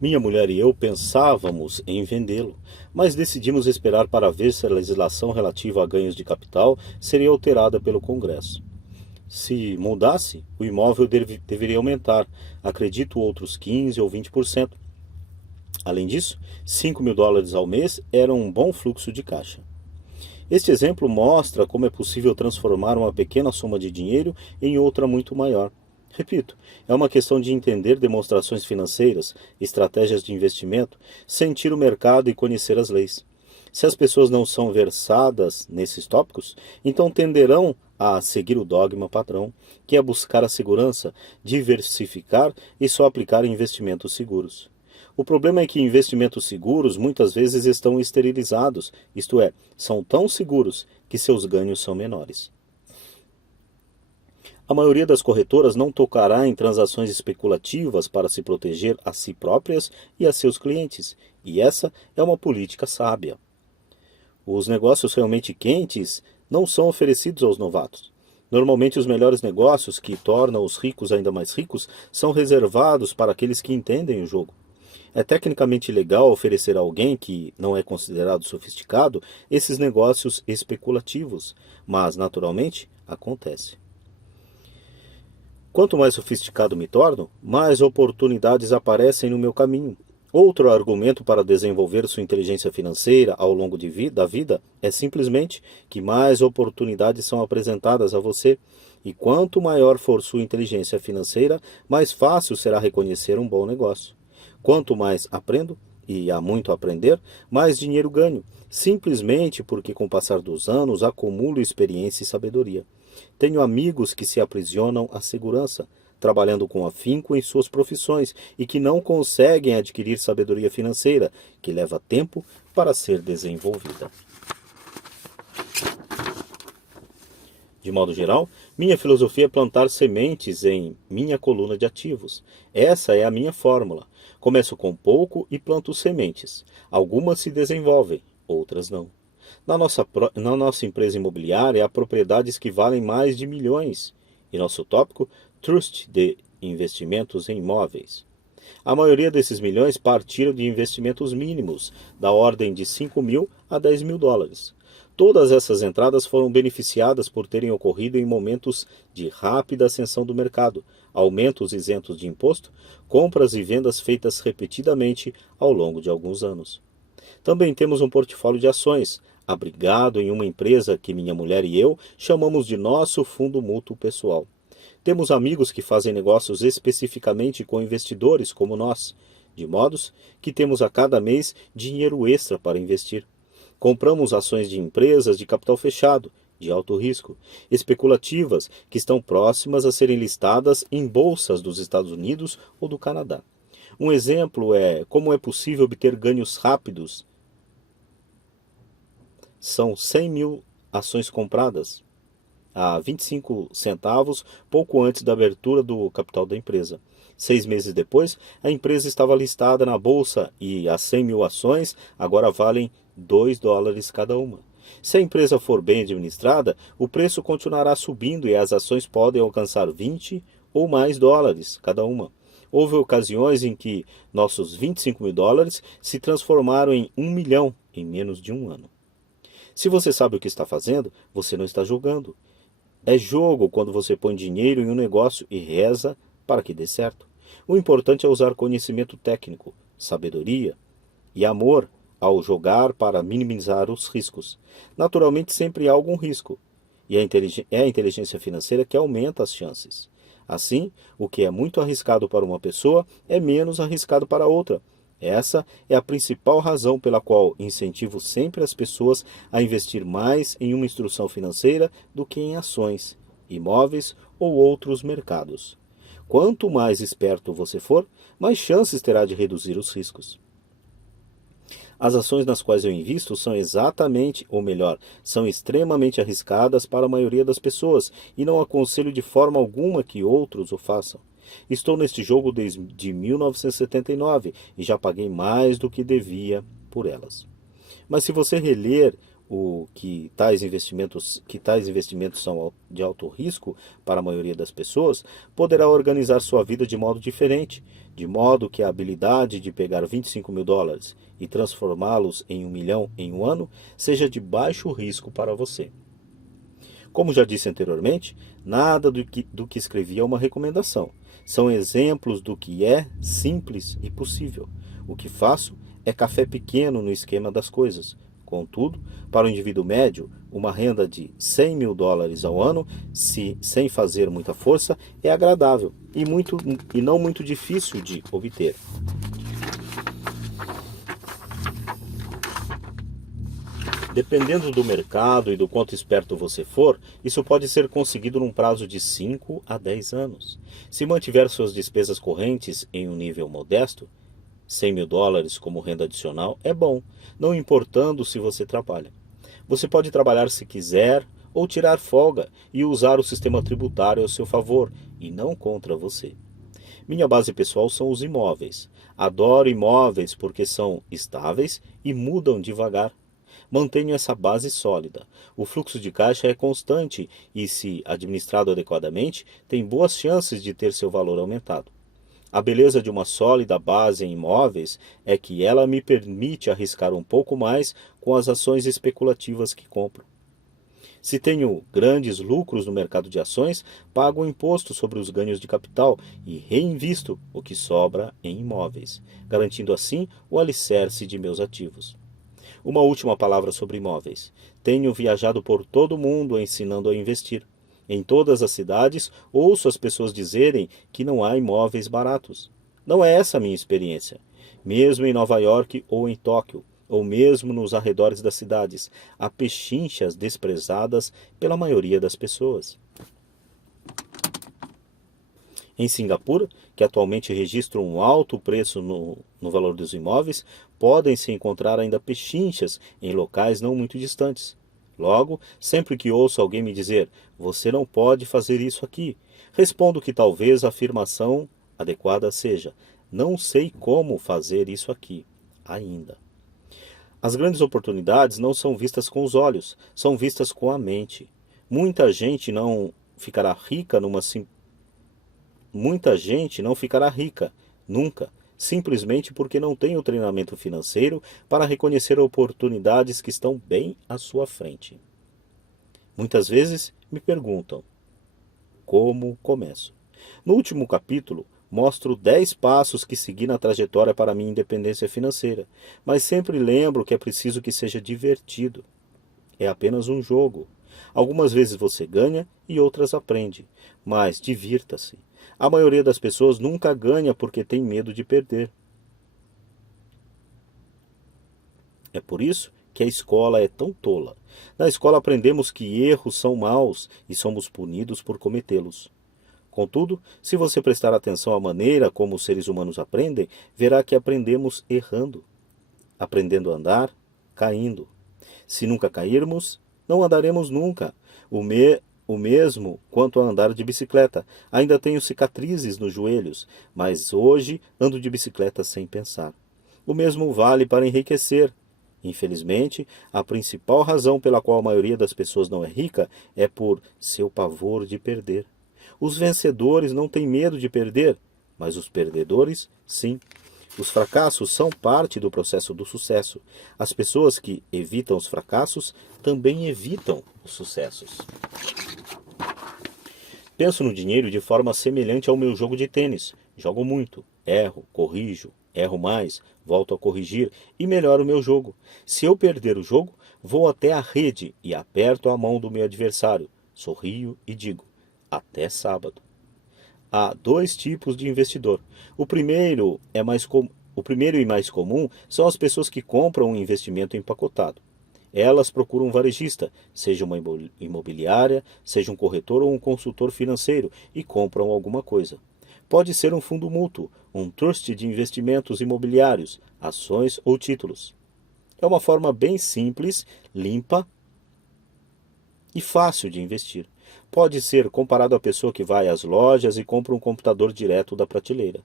Minha mulher e eu pensávamos em vendê-lo, mas decidimos esperar para ver se a legislação relativa a ganhos de capital seria alterada pelo Congresso. Se mudasse, o imóvel deveria aumentar, acredito outros 15 ou 20%. Além disso, US$ 5.000 ao mês era um bom fluxo de caixa. Este exemplo mostra como é possível transformar uma pequena soma de dinheiro em outra muito maior. Repito, é uma questão de entender demonstrações financeiras, estratégias de investimento, sentir o mercado e conhecer as leis. Se as pessoas não são versadas nesses tópicos, então tenderão a seguir o dogma padrão, que é buscar a segurança, diversificar e só aplicar investimentos seguros. O problema é que investimentos seguros muitas vezes estão esterilizados, isto é, são tão seguros que seus ganhos são menores. A maioria das corretoras não tocará em transações especulativas para se proteger a si próprias e a seus clientes, e essa é uma política sábia. Os negócios realmente quentes não são oferecidos aos novatos. Normalmente, os melhores negócios, que tornam os ricos ainda mais ricos, são reservados para aqueles que entendem o jogo. É tecnicamente legal oferecer a alguém que não é considerado sofisticado esses negócios especulativos, mas, naturalmente, acontece. Quanto mais sofisticado me torno, mais oportunidades aparecem no meu caminho. Outro argumento para desenvolver sua inteligência financeira ao longo da vida é simplesmente que mais oportunidades são apresentadas a você, e quanto maior for sua inteligência financeira, mais fácil será reconhecer um bom negócio. Quanto mais aprendo, e há muito a aprender, mais dinheiro ganho, simplesmente porque com o passar dos anos acumulo experiência e sabedoria. Tenho amigos que se aprisionam à segurança, trabalhando com afinco em suas profissões e que não conseguem adquirir sabedoria financeira, que leva tempo para ser desenvolvida. De modo geral, minha filosofia é plantar sementes em minha coluna de ativos. Essa é a minha fórmula. Começo com pouco e planto sementes. Algumas se desenvolvem, outras não. Na nossa empresa imobiliária há propriedades que valem mais de milhões. E nosso tópico, Trust de investimentos em imóveis. A maioria desses milhões partiram de investimentos mínimos, da ordem de US$ 5.000 a US$ 10.000. Todas essas entradas foram beneficiadas por terem ocorrido em momentos de rápida ascensão do mercado, aumentos isentos de imposto, compras e vendas feitas repetidamente ao longo de alguns anos. Também temos um portfólio de ações, abrigado em uma empresa que minha mulher e eu chamamos de nosso fundo mútuo pessoal. Temos amigos que fazem negócios especificamente com investidores como nós, de modos que temos a cada mês dinheiro extra para investir. Compramos ações de empresas de capital fechado, de alto risco, especulativas, que estão próximas a serem listadas em bolsas dos Estados Unidos ou do Canadá. Um exemplo é como é possível obter ganhos rápidos. São 100.000 ações compradas a 25 centavos pouco antes da abertura do capital da empresa. 6 meses depois, a empresa estava listada na bolsa e as 100.000 ações agora valem US$ 2 cada uma. Se a empresa for bem administrada, o preço continuará subindo e as ações podem alcançar 20 ou mais dólares cada uma. Houve ocasiões em que nossos US$ 25.000 se transformaram em 1 milhão em menos de um ano. Se você sabe o que está fazendo, você não está jogando. É jogo quando você põe dinheiro em um negócio e reza para que dê certo. O importante é usar conhecimento técnico, sabedoria e amor ao jogar para minimizar os riscos. Naturalmente sempre há algum risco, e é a inteligência financeira que aumenta as chances. Assim, o que é muito arriscado para uma pessoa é menos arriscado para outra. Essa é a principal razão pela qual incentivo sempre as pessoas a investir mais em uma instrução financeira do que em ações, imóveis ou outros mercados. Quanto mais esperto você for, mais chances terá de reduzir os riscos. As ações nas quais eu invisto são exatamente, ou melhor, são extremamente arriscadas para a maioria das pessoas e não aconselho de forma alguma que outros o façam. Estou neste jogo desde 1979 e já paguei mais do que devia por elas. Mas se você reler que tais investimentos são de alto risco para a maioria das pessoas, poderá organizar sua vida de modo diferente, de modo que a habilidade de pegar US$ 25.000 e transformá-los em 1 milhão em um ano seja de baixo risco para você. Como já disse anteriormente, nada do que escrevi é uma recomendação. São exemplos do que é simples e possível. O que faço é café pequeno no esquema das coisas. Contudo, para o indivíduo médio, uma renda de US$ 100.000 ao ano, sem fazer muita força, é agradável e não muito difícil de obter. Dependendo do mercado e do quanto esperto você for, isso pode ser conseguido num prazo de 5 a 10 anos. Se mantiver suas despesas correntes em um nível modesto, US$ 100.000 como renda adicional é bom, não importando se você trabalha. Você pode trabalhar se quiser ou tirar folga e usar o sistema tributário ao seu favor e não contra você. Minha base pessoal são os imóveis. Adoro imóveis porque são estáveis e mudam devagar. Mantenho essa base sólida. O fluxo de caixa é constante e, se administrado adequadamente, tem boas chances de ter seu valor aumentado. A beleza de uma sólida base em imóveis é que ela me permite arriscar um pouco mais com as ações especulativas que compro. Se tenho grandes lucros no mercado de ações, pago o imposto sobre os ganhos de capital e reinvisto o que sobra em imóveis, garantindo assim o alicerce de meus ativos. Uma última palavra sobre imóveis. Tenho viajado por todo o mundo ensinando a investir. Em todas as cidades, ouço as pessoas dizerem que não há imóveis baratos. Não é essa a minha experiência. Mesmo em Nova York ou em Tóquio, ou mesmo nos arredores das cidades, há pechinchas desprezadas pela maioria das pessoas. Em Singapura, que atualmente registra um alto preço no valor dos imóveis, podem-se encontrar ainda pechinchas em locais não muito distantes. Logo, sempre que ouço alguém me dizer, você não pode fazer isso aqui, respondo que talvez a afirmação adequada seja, não sei como fazer isso aqui, ainda. As grandes oportunidades não são vistas com os olhos, são vistas com a mente. Muita gente não ficará rica nunca, simplesmente porque não tem o treinamento financeiro para reconhecer oportunidades que estão bem à sua frente. Muitas vezes me perguntam, como começo? No último capítulo, mostro 10 passos que segui na trajetória para minha independência financeira, mas sempre lembro que é preciso que seja divertido. É apenas um jogo. Algumas vezes você ganha e outras aprende, mas divirta-se. A maioria das pessoas nunca ganha porque tem medo de perder. É por isso que a escola é tão tola. Na escola aprendemos que erros são maus e somos punidos por cometê-los. Contudo, se você prestar atenção à maneira como os seres humanos aprendem, verá que aprendemos errando, aprendendo a andar, caindo. Se nunca cairmos, não andaremos nunca. O mesmo quanto a andar de bicicleta. Ainda tenho cicatrizes nos joelhos, mas hoje ando de bicicleta sem pensar. O mesmo vale para enriquecer. Infelizmente, a principal razão pela qual a maioria das pessoas não é rica é por seu pavor de perder. Os vencedores não têm medo de perder, mas os perdedores, sim. Os fracassos são parte do processo do sucesso. As pessoas que evitam os fracassos também evitam os sucessos. Penso no dinheiro de forma semelhante ao meu jogo de tênis. Jogo muito, erro, corrijo, erro mais, volto a corrigir e melhoro o meu jogo. Se eu perder o jogo, vou até a rede e aperto a mão do meu adversário, sorrio e digo, até sábado. Há 2 tipos de investidor. O primeiro e mais comum são as pessoas que compram um investimento empacotado. Elas procuram um varejista, seja uma imobiliária, seja um corretor ou um consultor financeiro, e compram alguma coisa. Pode ser um fundo mútuo, um trust de investimentos imobiliários, ações ou títulos. É uma forma bem simples, limpa e fácil de investir. Pode ser comparado à pessoa que vai às lojas e compra um computador direto da prateleira.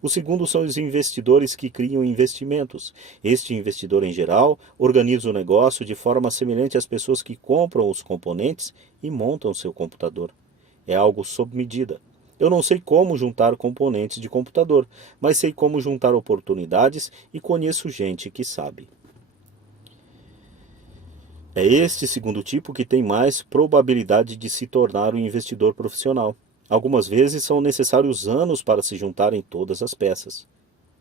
O segundo são os investidores que criam investimentos. Este investidor, em geral, organiza o negócio de forma semelhante às pessoas que compram os componentes e montam seu computador. É algo sob medida. Eu não sei como juntar componentes de computador, mas sei como juntar oportunidades e conheço gente que sabe. É este segundo tipo que tem mais probabilidade de se tornar um investidor profissional. Algumas vezes são necessários anos para se juntarem todas as peças.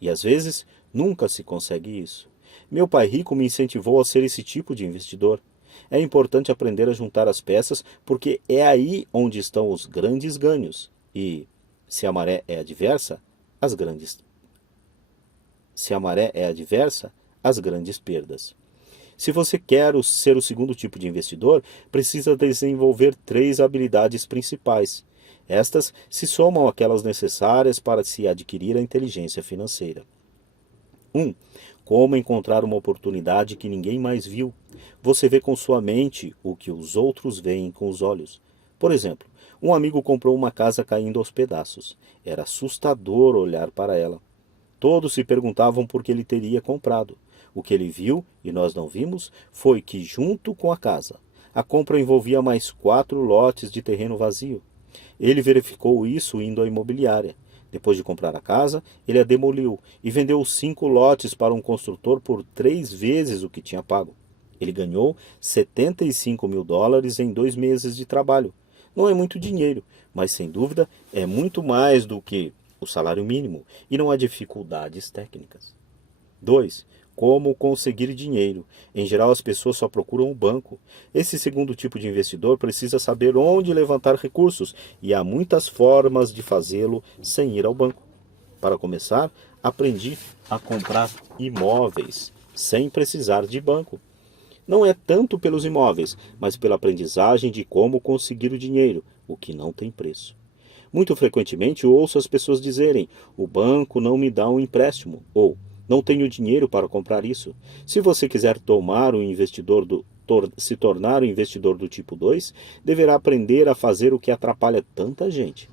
E às vezes nunca se consegue isso. Meu pai rico me incentivou a ser esse tipo de investidor. É importante aprender a juntar as peças porque é aí onde estão os grandes ganhos. E, se a maré é adversa, se a maré é adversa, as grandes perdas. Se você quer ser o segundo tipo de investidor, precisa desenvolver 3 habilidades principais. Estas se somam àquelas necessárias para se adquirir a inteligência financeira. 1. Como encontrar uma oportunidade que ninguém mais viu. Você vê com sua mente o que os outros veem com os olhos. Por exemplo, um amigo comprou uma casa caindo aos pedaços. Era assustador olhar para ela. Todos se perguntavam por que ele teria comprado. O que ele viu, e nós não vimos, foi que, junto com a casa, a compra envolvia mais 4 lotes de terreno vazio. Ele verificou isso indo à imobiliária. Depois de comprar a casa, ele a demoliu e vendeu os 5 lotes para um construtor por 3 vezes o que tinha pago. Ele ganhou $75.000 em 2 meses de trabalho. Não é muito dinheiro, mas sem dúvida é muito mais do que o salário mínimo e não há dificuldades técnicas. 2. Como conseguir dinheiro. Em geral, as pessoas só procuram o banco. Esse segundo tipo de investidor precisa saber onde levantar recursos e há muitas formas de fazê-lo sem ir ao banco. Para começar, aprendi a comprar imóveis sem precisar de banco. Não é tanto pelos imóveis, mas pela aprendizagem de como conseguir o dinheiro, o que não tem preço. Muito frequentemente ouço as pessoas dizerem: o banco não me dá um empréstimo, ou não tenho dinheiro para comprar isso. Se você quiser se tornar um investidor do tipo 2, deverá aprender a fazer o que atrapalha tanta gente.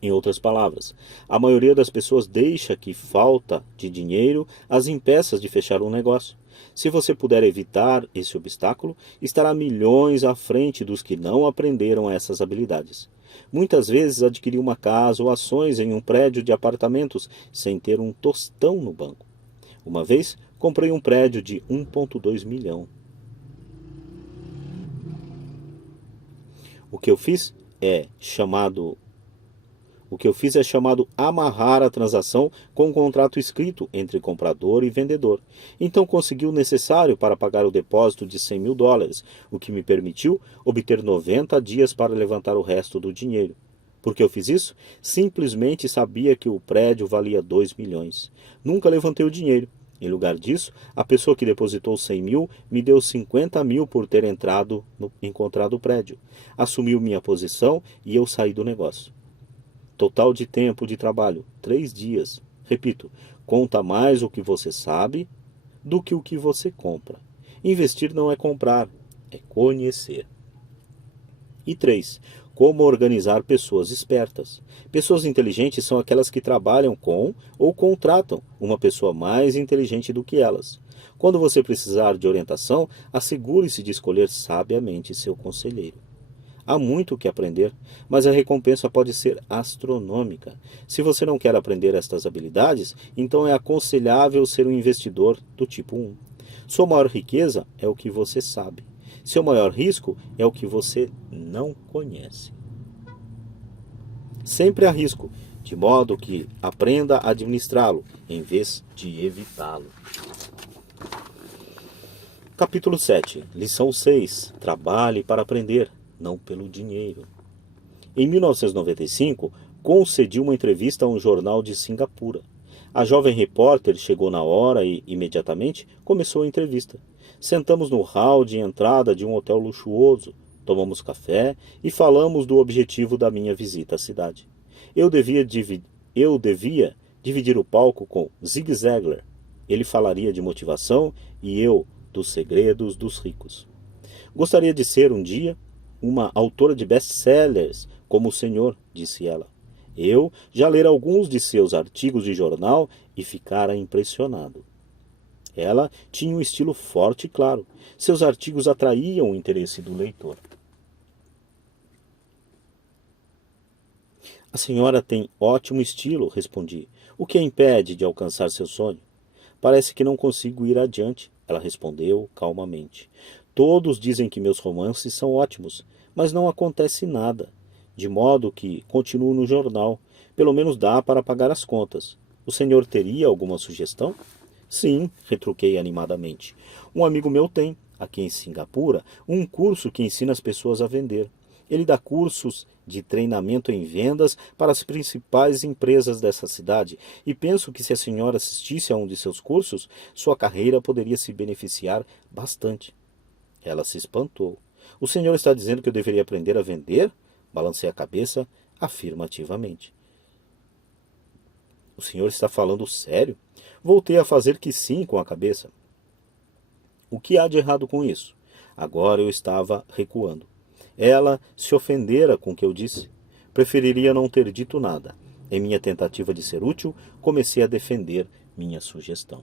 Em outras palavras, a maioria das pessoas deixa que falta de dinheiro as impeça de fechar um negócio. Se você puder evitar esse obstáculo, estará milhões à frente dos que não aprenderam essas habilidades. Muitas vezes adquiri uma casa ou ações em um prédio de apartamentos sem ter um tostão no banco. Uma vez, comprei um prédio de 1,2 milhão. O que eu fiz é chamado amarrar a transação com um contrato escrito entre comprador e vendedor. Então consegui o necessário para pagar o depósito de $100.000, o que me permitiu obter 90 dias para levantar o resto do dinheiro. Por que eu fiz isso? Simplesmente sabia que o prédio valia 2 milhões. Nunca levantei o dinheiro. Em lugar disso, a pessoa que depositou 100 mil me deu 50 mil por ter encontrado o prédio. Assumiu minha posição e eu saí do negócio. Total de tempo de trabalho, 3 dias. Repito, conta mais o que você sabe do que o que você compra. Investir não é comprar, é conhecer. E 3. Como organizar pessoas espertas. Pessoas inteligentes são aquelas que trabalham com ou contratam uma pessoa mais inteligente do que elas. Quando você precisar de orientação, assegure-se de escolher sabiamente seu conselheiro. Há muito o que aprender, mas a recompensa pode ser astronômica. Se você não quer aprender estas habilidades, então é aconselhável ser um investidor do tipo 1. Sua maior riqueza é o que você sabe. Seu maior risco é o que você não conhece. Sempre há risco, de modo que aprenda a administrá-lo, em vez de evitá-lo. Capítulo 7. Lição 6. Trabalhe para aprender, não pelo dinheiro. Em 1995, concedi uma entrevista a um jornal de Singapura. A jovem repórter chegou na hora e, imediatamente, começou a entrevista. Sentamos no hall de entrada de um hotel luxuoso, tomamos café e falamos do objetivo da minha visita à cidade. Eu devia dividir o palco com Zig Ziglar. Ele falaria de motivação e eu dos segredos dos ricos. Gostaria de ser um dia uma autora de best-sellers como o senhor, disse ela. Eu já lera alguns de seus artigos de jornal e ficara impressionado. Ela tinha um estilo forte e claro. Seus artigos atraíam o interesse do leitor. A senhora tem ótimo estilo, respondi. O que a impede de alcançar seu sonho? Parece que não consigo ir adiante, ela respondeu calmamente. Todos dizem que meus romances são ótimos, mas não acontece nada. De modo que continuo no jornal. Pelo menos dá para pagar as contas. O senhor teria alguma sugestão? Sim, retruquei animadamente. Um amigo meu tem, aqui em Singapura, um curso que ensina as pessoas a vender. Ele dá cursos de treinamento em vendas para as principais empresas dessa cidade e penso que se a senhora assistisse a um de seus cursos, sua carreira poderia se beneficiar bastante. Ela se espantou. O senhor está dizendo que eu deveria aprender a vender? Balancei a cabeça afirmativamente. O senhor está falando sério? Voltei a fazer que sim com a cabeça. O que há de errado com isso? Agora eu estava recuando. Ela se ofendera com o que eu disse. Preferiria não ter dito nada. Em minha tentativa de ser útil, comecei a defender minha sugestão.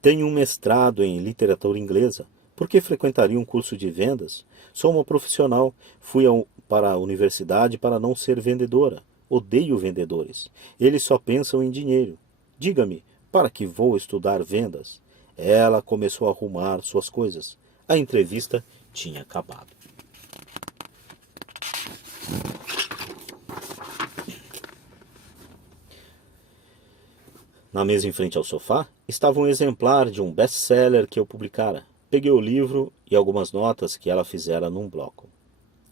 Tenho um mestrado em literatura inglesa. Por que frequentaria um curso de vendas? Sou uma profissional. Para a universidade para não ser vendedora. Odeio vendedores. Eles só pensam em dinheiro. Diga-me, para que vou estudar vendas? Ela começou a arrumar suas coisas. A entrevista tinha acabado. Na mesa em frente ao sofá estava um exemplar de um best-seller que eu publicara. Peguei o livro e algumas notas que ela fizera num bloco.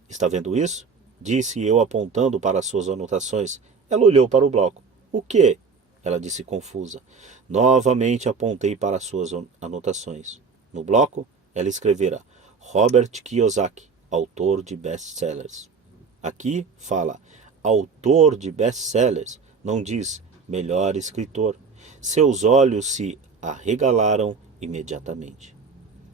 Está vendo isso? Disse eu apontando para as suas anotações. Ela olhou para o bloco. O quê? Ela disse confusa. Novamente apontei para as suas anotações. No bloco, ela escrevera Robert Kiyosaki, autor de best-sellers. Aqui fala autor de best-sellers, não diz melhor escritor. Seus olhos se arregalaram imediatamente.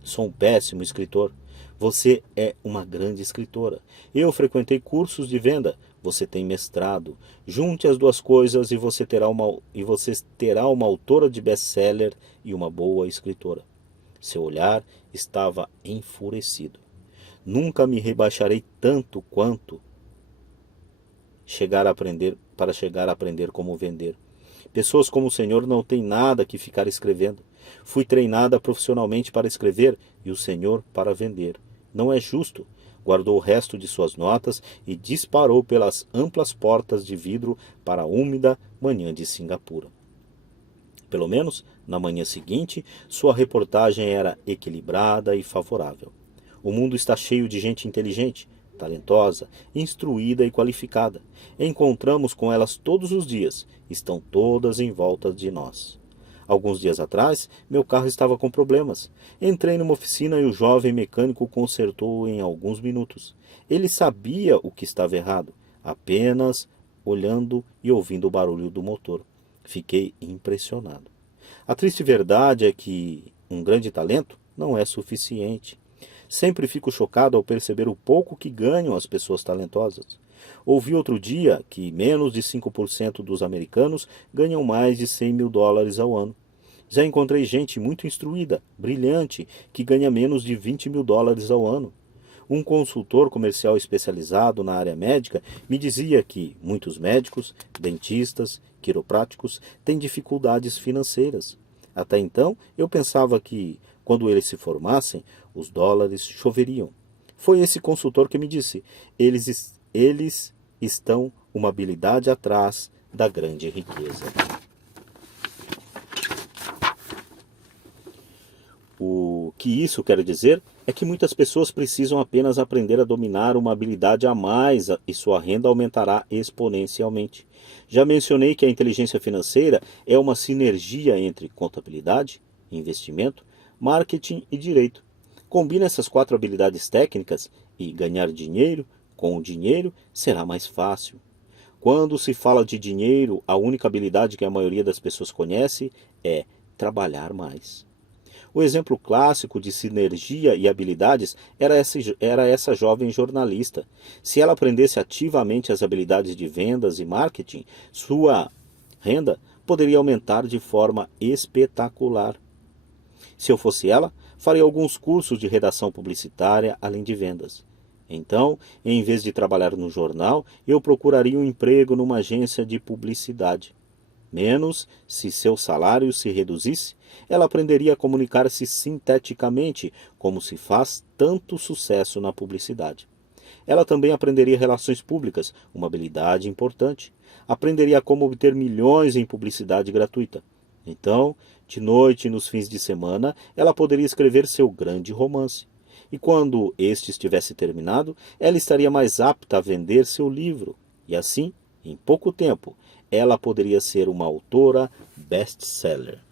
Sou um péssimo escritor. Você é uma grande escritora. Eu frequentei cursos de venda. Você tem mestrado. Junte as duas coisas e você terá uma autora de best-seller e uma boa escritora. Seu olhar estava enfurecido. Nunca me rebaixarei tanto quanto para chegar a aprender como vender. Pessoas como o senhor não têm nada que ficar escrevendo. Fui treinada profissionalmente para escrever e o senhor para vender. Não é justo. Guardou o resto de suas notas e disparou pelas amplas portas de vidro para a úmida manhã de Singapura. Pelo menos, na manhã seguinte, sua reportagem era equilibrada e favorável. O mundo está cheio de gente inteligente, talentosa, instruída e qualificada. Encontramos com elas todos os dias. Estão todas em volta de nós. Alguns dias atrás, meu carro estava com problemas. Entrei numa oficina e o jovem mecânico consertou em alguns minutos. Ele sabia o que estava errado, apenas olhando e ouvindo o barulho do motor. Fiquei impressionado. A triste verdade é que um grande talento não é suficiente. Sempre fico chocado ao perceber o pouco que ganham as pessoas talentosas. Ouvi outro dia que menos de 5% dos americanos ganham mais de US$100.000 ao ano. Já encontrei gente muito instruída, brilhante, que ganha menos de US$20.000 ao ano. Um consultor comercial especializado na área médica me dizia que muitos médicos, dentistas, quiropráticos têm dificuldades financeiras. Até então, eu pensava que, quando eles se formassem, os dólares choveriam. Foi esse consultor que me disse: eles estão uma habilidade atrás da grande riqueza. O que isso quer dizer é que muitas pessoas precisam apenas aprender a dominar uma habilidade a mais e sua renda aumentará exponencialmente. Já mencionei que a inteligência financeira é uma sinergia entre contabilidade, investimento, marketing e direito. Combina essas 4 habilidades técnicas e ganhar dinheiro com o dinheiro será mais fácil. Quando se fala de dinheiro, a única habilidade que a maioria das pessoas conhece é trabalhar mais. O exemplo clássico de sinergia e habilidades era essa jovem jornalista. Se ela aprendesse ativamente as habilidades de vendas e marketing, sua renda poderia aumentar de forma espetacular. Se eu fosse ela, faria alguns cursos de redação publicitária além de vendas. Então, em vez de trabalhar no jornal, eu procuraria um emprego numa agência de publicidade. Menos se seu salário se reduzisse, ela aprenderia a comunicar-se sinteticamente, como se faz tanto sucesso na publicidade. Ela também aprenderia relações públicas, uma habilidade importante. Aprenderia como obter milhões em publicidade gratuita. Então, de noite e nos fins de semana, ela poderia escrever seu grande romance. E quando este estivesse terminado, ela estaria mais apta a vender seu livro. E assim, em pouco tempo, ela poderia ser uma autora best-seller.